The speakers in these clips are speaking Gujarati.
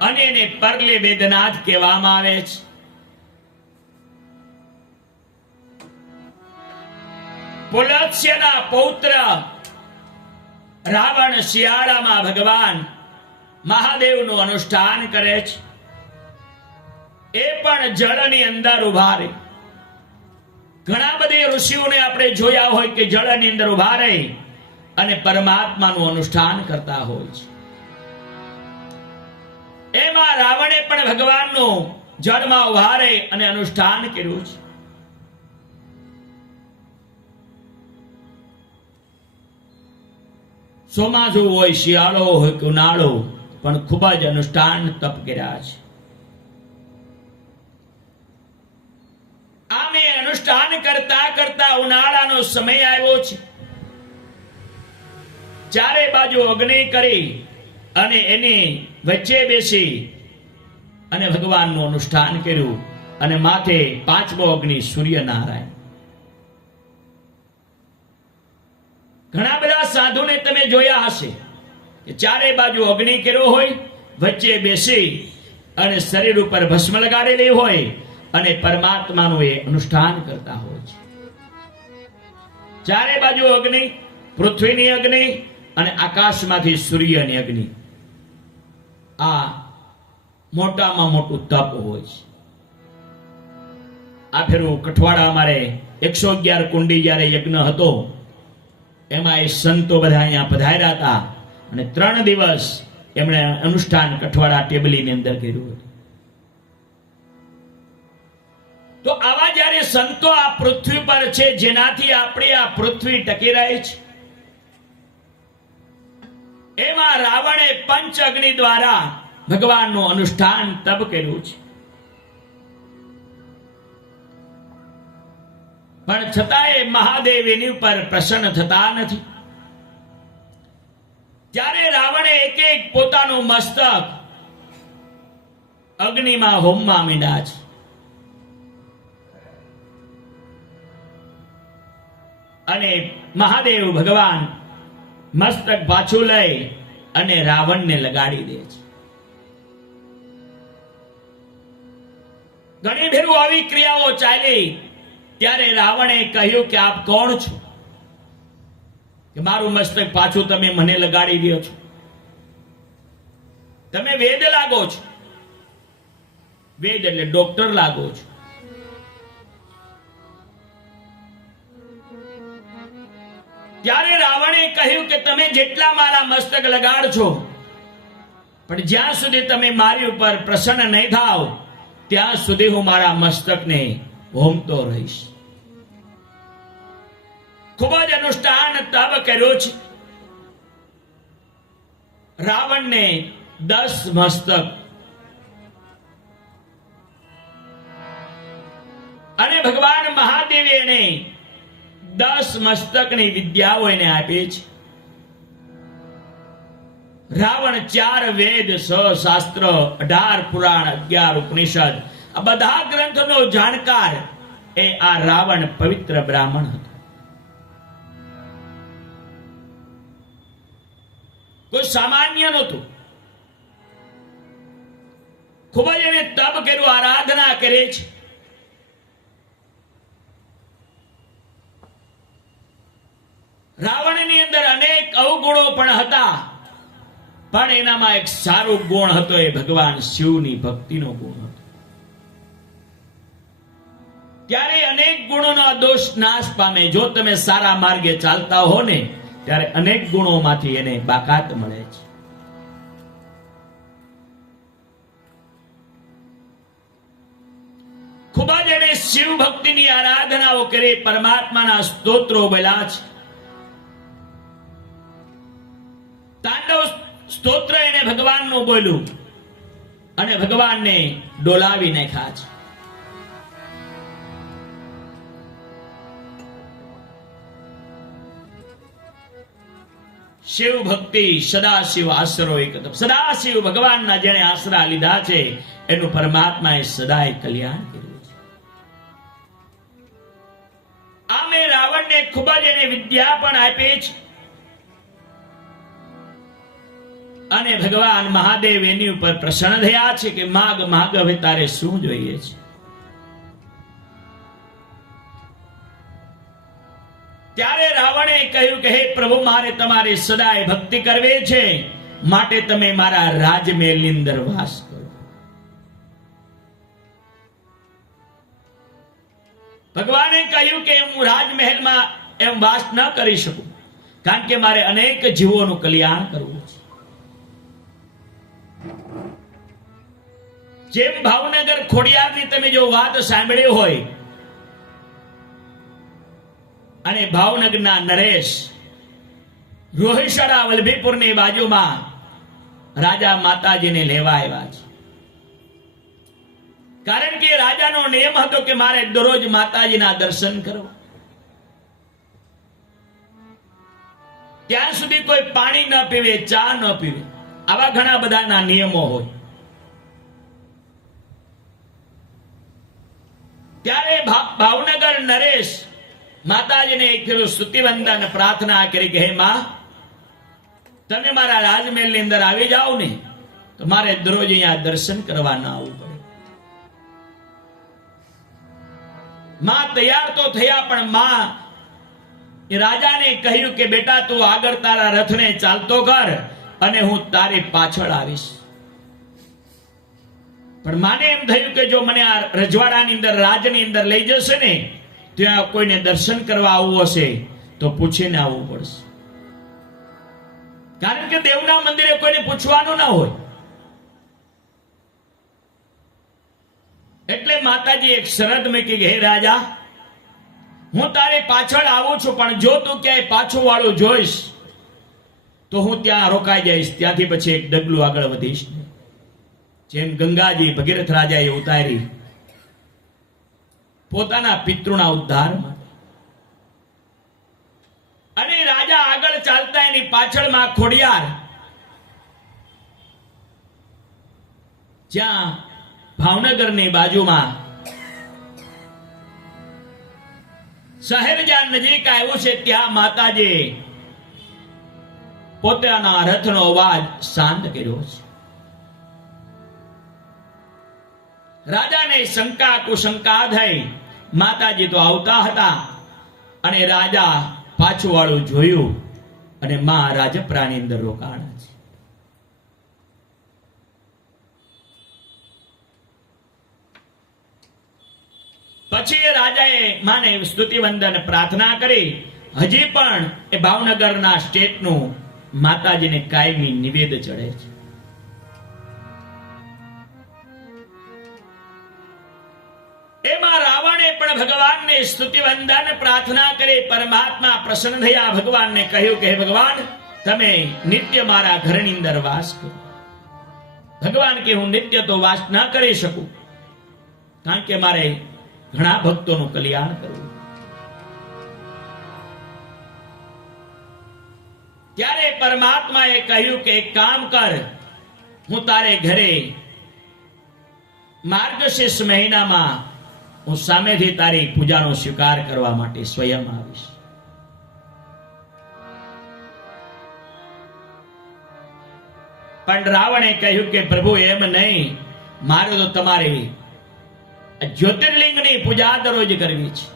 અને એને પરલે વેદનાથ કહેવામાં આવે છે. પુલત્સ્યના પૌત્ર રાવણ શિયાળામાં ભગવાન મહાદેવનું અનુષ્ઠાન કરે છે. એ પણ જળની અંદર ઊભા રહે. ઘણા બધી ઋષિઓને આપણે જોયા હોય કે જળની અંદર ઊભા રહી અને પરમાત્માનું અનુષ્ઠાન કરતા હોય છે. એમાં રાવણે પણ ભગવાનનો જન્મ ઉભારે અને અનુષ્ઠાન કર્યું છે. ચોમાસું હોય, શિયાળો હોય કે ઉનાળો પણ ખૂબ જ અનુષ્ઠાન તપ કર્યા છે. આમે અનુષ્ઠાન કરતા કરતા ઉનાળાનો સમય આવ્યો છે. ચારે બાજુ અગ્નિ કરી અને એની વચ્ચે બેસી અને ભગવાનનું અનુષ્ઠાન કર્યું અને માથે પાંચમો અગ્નિ સૂર્યનારાયણ. ઘણા બધા સાધુને તમે જોયા હશે કે ચારે બાજુ અગ્નિ કર્યો હોય, વચ્ચે બેસી અને શરીર ઉપર ભસ્મ લગાડેલી હોય અને પરમાત્માનું એ અનુષ્ઠાન કરતા હોય છે. ચારે બાજુ અગ્નિ, પૃથ્વીની અગ્નિ અને આકાશમાંથી સૂર્યની અગ્નિ. આ મોટામાં મોટું તપ હોય છે. આ ફેરું કઠવાડા અમારે એકસો અગિયાર કુંડી જ્યારે યજ્ઞ હતો, એમાં એ સંતો બધા અહીંયા પધાર્યા હતા અને ત્રણ દિવસ એમણે અનુષ્ઠાન કઠવાડા ટેબલીની અંદર કર્યું હતું. તો આવા જ્યારે સંતો આ પૃથ્વી પર છે, જેનાથી આપણી આ પૃથ્વી ટકી રહે છે એમાં રાવણે પંચ અગ્નિ દ્વારા ભગવાનનું અનુષ્ઠાન તપ કર્યું છે. પણ છતાંય મહાદેવ એની ઉપર પ્રસન્ન થતા નથી. ત્યારે રાવણે એક એક પોતાનું મસ્તક અગ્નિમાં હોમમાં મીડા છે. અને મહાદેવ ભગવાન મસ્તક પાછું લઈ અને રાવણને લગાડી દે છે. ઘણી ભેરું આવી ક્રિયાઓ ચાલી. ત્યારે રાવણે કહ્યું કે આપ કોણ છો? કે મારું મસ્તક પાછું તમે મને લગાડી દો છો. તમે વેદ લાગો છો. વેદ એટલે ડોક્ટર લાગો છો. ત્યારે રાવણે કહ્યું કે તમે જેટલા મારા મસ્તક લગાડજો પણ જ્યાં સુધી તમે મારી ઉપર પ્રસન્ન નહીં થાવ, ત્યાં સુધી હું મારા મસ્તકને હોમતો રહીશ. ખૂબ જ અનુષ્ઠાન તપ કર્યો છે. રાવણને દસ મસ્તક. અને ભગવાન મહાદેવે એને દસ મસ્તકની વિદ્યાઓ એને આપી છે. રાવણ ચાર વેદ સ શાસ્ત્ર અઢાર પુરાણ અગિયાર ઉપનિષદ. આ બધા ગ્રંથનો જાણકાર એ આ રાવણ પવિત્ર બ્રાહ્મણ હતો. કોઈ સામાન્ય નહોતું. ખૂબ જ એને તપ કર્યું, આરાધના કરે છે. રાવણની અંદર અનેક અવગુણો પણ હતા. પણ એનામાં એક સારો ગુણ હતો, એ ભગવાન શિવની ભક્તિનો ગુણ હતો. ત્યારે અનેક ગુણોનો દોષ નાશ પામે. જો તમે સારા માર્ગે ચાલતા હો ને, ત્યારે અનેક ગુણોમાંથી એને બાકાત મળે છે. ખૂબ જ એને શિવ ભક્તિની આરાધનાઓ કરી, પરમાત્માના સ્તોત્રો બોલ્યા છે. સ્તોત્ર એને ભગવાનનું બોલ્યું. અને ભગવાનને ડોલાવી નાખ્યા છે. શિવ ભક્તિ સદાશિવ આશરો એક સદાશિવ ભગવાનના જેણે આશરા લીધા છે, એનું પરમાત્માએ સદાય કલ્યાણ અને ભગવાન મહાદેવ એની ઉપર પ્રસન્ન થયા છે કે માગ માગ હવે તારે શું જોઈએ છે? ત્યારે રાવણે કહ્યું કે, હે પ્રભુ, મારે તમારે સદાય ભક્તિ કરવી છે. માટે તમે મારા રાજમહેલની અંદર વાસ કરો. ભગવાને કહ્યું કે, હું રાજમહેલમાં એમ વાસ ન કરી શકું, કારણ કે મારે અનેક જીવોનું કલ્યાણ કરવું જેમ ભાવનગર ખોડિયારની તમે જો વાત સાંભળી હોય, અને ભાવનગરના નરેશ રોહિશાળા વલ્લભીપુરની બાજુમાં રાજા માતાજીને લેવા આવ્યા છે. કારણ કે રાજાનો નિયમ હતો કે મારે દરરોજ માતાજીના દર્શન કરવા. ત્યાં સુધી કોઈ પાણી ન પીવે, ચા ન પીવે. આવા ઘણા બધાના નિયમો હોય. ત્યારે ભાવનગર નરેશ માતાજીને એક ફેરું સ્તુતિવંદન પ્રાર્થના કરી કે, હે માં, તમે મારા રાજમહેલની અંદર આવી જાઓ ને, તો મારે દરરોજ અહીંયા દર્શન કરવા ના આવવું પડે. માં તૈયાર તો થયા, પણ માં એ રાજાને કહ્યું કે, બેટા, તું આગળ તારા રથને ચાલતો કર અને હું તારી પાછળ આવીશ. પણ માને એમ થયું કે જો મને આ રજવાડાની અંદર, રાજની અંદર લઈ જશે ને, ત્યાં કોઈને દર્શન કરવા આવવું હશે, તો પૂછીને આવવું પડશે કારણ કે દેવના મંદિરે કોઈને પૂછવાનું ના હોય એટલે માતાજી એક શરત મૂકી હે રાજા, હું તારે પાછળ આવું છું, પણ જો તું ક્યાંય પાછું વાળું જોઈશ, તો હું ત્યાં રોકાઈ જઈશ, ત્યાંથી પછી એક ડગલું આગળ વધીશ. જેમ ગંગાજી ભગીરથ રાજાએ ઉતારી, પોતાના પિતૃના ઉદ્ધાર. અને રાજા આગળ ચાલતા એની પાછળમાં ખોડિયાર. જ્યાં ભાવનગરની બાજુમાં શહેર જ્યાં નજીક આવ્યું છે ત્યાં માતાજી પોતાના રથનો અવાજ શાંત કર્યો છે. રાજાને શંકા કુશંકા થઈ. માતાજી તો આવતા હતા અને રાજા પાછું વાળું જોયું અને માં પ્રાણી અંદર રોકાણા છે. પછી રાજાએ માને સ્તુતિ વંદન પ્રાર્થના કરી. હજી પણ એ ભાવનગરના સ્ટેટનું માતાજીને કાયમી નિવેદ ચડે છે. ભગવાનને સ્તુતિ વંદન, પ્રાર્થના કરી, પરમાત્મા પ્રસન્ન થયા. ભગવાનને કહ્યું કે ભગવાન, તમે નિત્ય મારા ઘરની અંદર વાસ કરો. ભગવાન કે, હું નિત્ય તો વાસ ના કરી શકું, કારણ કે મારે ઘણા ભક્તોનું કલ્યાણ કરવું. ત્યારે પરમાત્માએ કહ્યું કે કામ કર, હું તારે ઘરે માર્ગશીર્ષ મહિનામાં હું સામેથી તારી પૂજાનો સ્વીકાર કરવા માટે સ્વયં આવીશ. પણ રાવણે કહ્યું કે, પ્રભુ, એમ નહીં. મારે તો તમારી જ્યોતિર્લિંગની પૂજા દરરોજ કરવી છે.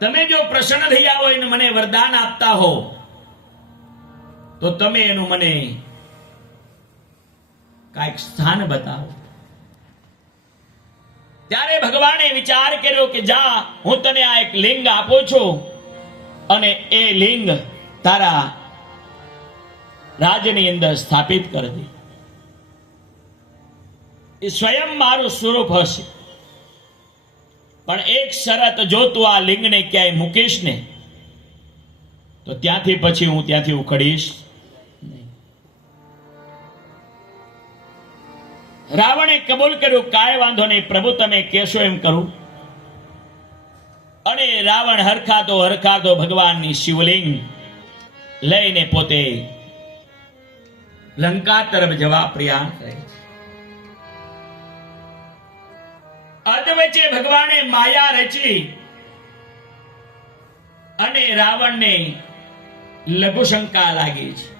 તમે જો પ્રસન્ન થયા હોય ને મને વરદાન આપતા હો, તો તમે એનું મને કાંઈક સ્થાન બતાવો. ત્યારે ભગવાને વિચાર કર્યો કે જા, હું તને આ એક લિંગ આપું છું. અને એ લિંગ તારા રાજની અંદર સ્થાપિત કરી દે. એ સ્વયં મારું સ્વરૂપ હશે. પણ એક શરત જો તું આ લિંગને ક્યાંય મૂકીશ ને, તો ત્યાંથી પછી હું ત્યાંથી ઉખડીશ. રાવણે કબૂલ કર્યું, કાંઈ વાંધો નહીં, પ્રભુ તમે કહેશો એમ કરું. અને રાવણ હરખાતો હરખાતો ભગવાનની શિવલિંગ લઈને પોતે લંકા તરફ જવા પ્રયાણ કરે છે. અધ વચ્ચે ભગવાને માયા રચી અને રાવણને લઘુશંકા લાગી છે.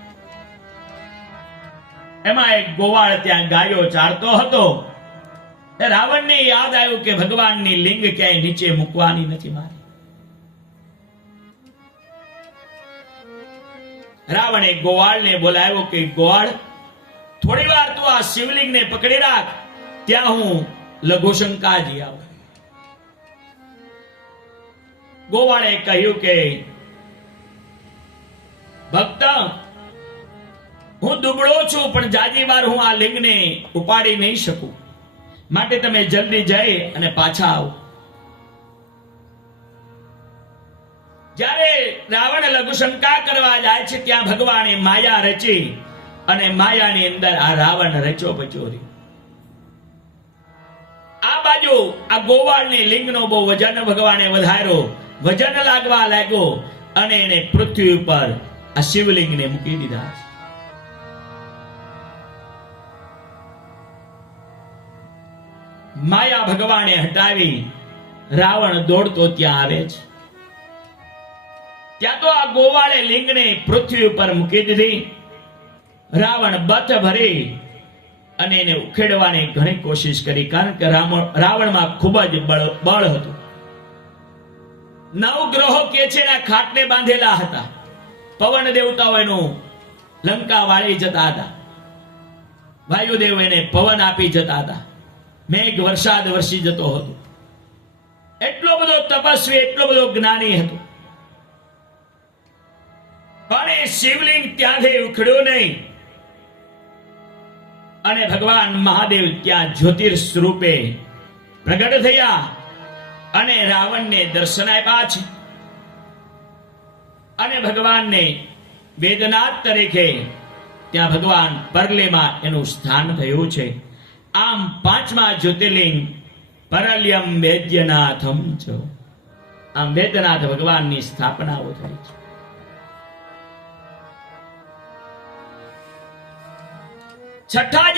એમાં એક ગોવાળ ત્યાં ગાયો ચારતો હતો. રાવણને યાદ આવ્યું કે ભગવાનની લિંગ ક્યાંય નીચે મૂકવાની નથી મારી. રાવણે ગોવાળને બોલાવ્યો કે, ગોવાળ, થોડી વાર તું આ શિવલિંગને પકડી રાખ. ત્યાં હું લઘુશંકાજી આવું. ગોવાળે કહ્યું કે, ભક્ત હું દુબળો છું, પણ જાજી વાર હું આ લિંગને ઉપાડી નહીં શકું. માટે તમે જલ્દી જઈ અને પાછા આવો. જ્યારે રાવણ લઘુશંકા કરવા જાય છે, ત્યાં ભગવાને માયા રચી અને માયાની અંદર આ રાવણ રચો બચો આ બાજુ આ ગોવાળની લિંગનો બહુ વજન ભગવાને વધાર્યો. વજન લાગવા લાગ્યો અને એને પૃથ્વી ઉપર આ શિવલિંગને મૂકી દીધા છે. માયા ભગવાને હટાવી રાવણ દોડતો ત્યાં આવે છે. ત્યાં તો આ ગોવાળે લિંગને પૃથ્વી ઉપર મૂકી દીધી. રાવણ બથ ભરી અને એને ઉખેડવાની ઘણી કોશિશ કરી, કારણ કે રાવણમાં ખૂબ જ બળ બળ હતું. નવ ગ્રહો કે છે એના ખાટને બાંધેલા હતા. પવન દેવતાઓ એનું લંકા વાળી જતા હતા. વાયુદેવ એને પવન આપી જતા હતા. મેઘ વરસાદ વરસી જતો હતો. એટલો બધો તપસ્વી, એટલો બધો જ્ઞાની હતો. પણ એ શિવલિંગ ત્યાંથી ઉખડ્યો નહીં. અને ભગવાન મહાદેવ ત્યાં જ્યોતિર સ્વરૂપે પ્રગટ થયા અને રાવણને દર્શન આપ્યા છે. અને ભગવાનને વેદનાથ તરીકે ત્યાં ભગવાન પરલેમાં એનું સ્થાન થયું છે. આમ પાંચમા જ્યોતિર્લિંગ પરલ્યમ વેદ્યનાથમ છો. આમ વેદનાથ ભગવાનની સ્થાપનાઓ થઈ છે. છઠ્ઠા